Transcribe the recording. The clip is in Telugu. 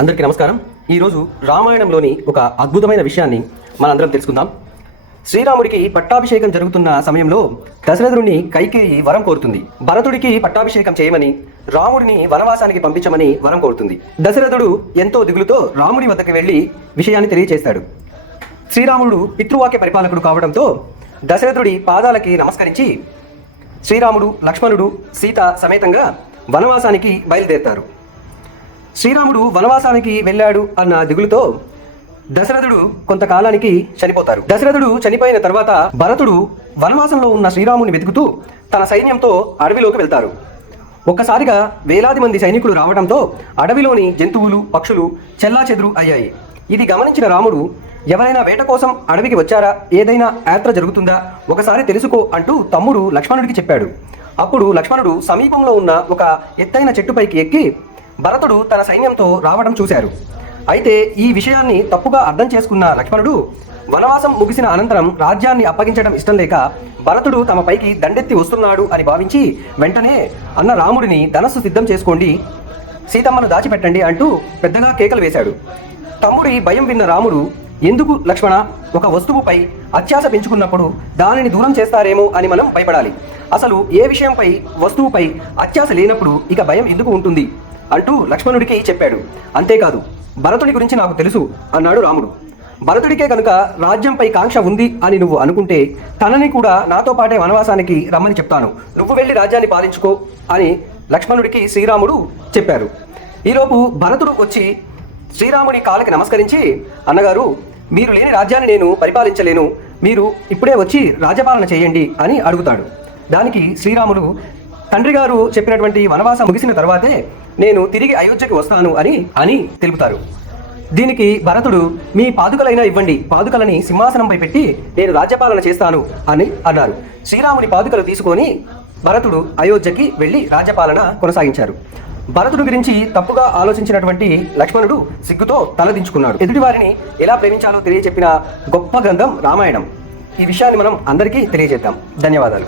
అందరికీ నమస్కారం. ఈరోజు రామాయణంలోని ఒక అద్భుతమైన విషయాన్ని మనందరం తెలుసుకుందాం. శ్రీరాముడికి పట్టాభిషేకం జరుగుతున్న సమయంలో దశరథుడిని కైకేయి వరం కోరుతుంది. భరతుడికి పట్టాభిషేకం చేయమని రాముడిని వనవాసానికి పంపించమని వరం కోరుతుంది. దశరథుడు ఎంతో దిగులుతో రాముడి వద్దకు వెళ్ళి విషయాన్ని తెలియజేస్తాడు శ్రీరాముడు పితృవాక్య పరిపాలకుడు కావడంతో దశరథుడి పాదాలకి నమస్కరించి శ్రీరాముడు లక్ష్మణుడు సీత సమేతంగా వనవాసానికి బయలుదేరుతారు. శ్రీరాముడు వనవాసానికి వెళ్ళాడు అన్న దిగులుతో దశరథుడు కొంతకాలానికి చనిపోతారు. దశరథుడు చనిపోయిన తర్వాత భరతుడు వనవాసంలో ఉన్న శ్రీరాముని వెతుకుతూ తన సైన్యంతో అడవిలోకి వెళ్తారు. ఒక్కసారిగా వేలాది మంది సైనికులు రావడంతో అడవిలోని జంతువులు పక్షులు చెల్లాచెదురు అయ్యాయి. ఇది గమనించిన రాముడు ఎవరైనా వేట కోసం అడవికి వచ్చారా? ఏదైనా యాత్ర జరుగుతుందా? ఒకసారి తెలుసుకో అంటూ తమ్ముడు లక్ష్మణుడికి చెప్పాడు. అప్పుడు లక్ష్మణుడు సమీపంలో ఉన్న ఒక ఎత్తైన చెట్టుపైకి ఎక్కి భరతుడు తన సైన్యంతో రావడం చూశారు. అయితే ఈ విషయాన్ని తప్పుగా అర్థం చేసుకున్న లక్ష్మణుడు వనవాసం ముగిసిన అనంతరం రాజ్యాన్ని అప్పగించడం ఇష్టం లేక భరతుడు తమ పైకి దండెత్తి వస్తున్నాడు అని భావించి వెంటనే అన్న రాముడిని ధనస్సు సిద్ధం చేసుకోండి సీతమ్మను దాచిపెట్టండి అంటూ పెద్దగా కేకలు వేశాడు. తమ్ముడి భయం విన్న రాముడు ఎందుకు లక్ష్మణ ఒక వస్తువుపై అత్యాశ పెంచుకున్నప్పుడు దానిని దూరం చేస్తారేమో అని మనం భయపడాలి. అసలు ఏ విషయంపై వస్తువుపై అత్యాశ లేనప్పుడు ఇక భయం ఎందుకు ఉంటుంది? అంటూ లక్ష్మణుడికి చెప్పాడు. అంతేకాదు భరతుడి గురించి నాకు తెలుసు అన్నాడు రాముడు. భరతుడికే కనుక రాజ్యంపై కాంక్ష ఉంది అని నువ్వు అనుకుంటే తనని కూడా నాతో పాటే వనవాసానికి రమ్మని చెప్తాను. నువ్వు వెళ్ళి రాజ్యాన్ని పాలించుకో అని లక్ష్మణుడికి శ్రీరాముడు చెప్పారు. ఈలోపు భరతుడు వచ్చి శ్రీరాముడి కాళ్ళకి నమస్కరించి అన్నగారు మీరు లేని రాజ్యాన్ని నేను పరిపాలించలేను. మీరు ఇప్పుడే వచ్చి రాజ్యపాలన చేయండి అని అడుగుతాడు. దానికి శ్రీరాముడు తండ్రి గారు చెప్పినటువంటి వనవాసం ముగిసిన తర్వాతే నేను తిరిగి అయోధ్యకి వస్తాను అని అని తెలుపుతారు. దీనికి భరతుడు మీ పాదుకలైనా ఇవ్వండి. పాదుకలని సింహాసనంపై పెట్టి నేను రాజ్యపాలన చేస్తాను అని అన్నారు. శ్రీరాముని పాదుకలు తీసుకొని భరతుడు అయోధ్యకి వెళ్ళి రాజ్యపాలన కొనసాగించారు. భరతుడు గురించి తప్పుగా ఆలోచించినటువంటి లక్ష్మణుడు సిగ్గుతో తలదించుకున్నాడు ఎదుటివారిని ఎలా ప్రేమించాలో తెలియజెప్పిన గొప్ప గ్రంథం రామాయణం. ఈ విషయాన్ని మనం అందరికీ తెలియజేద్దాం. ధన్యవాదాలు.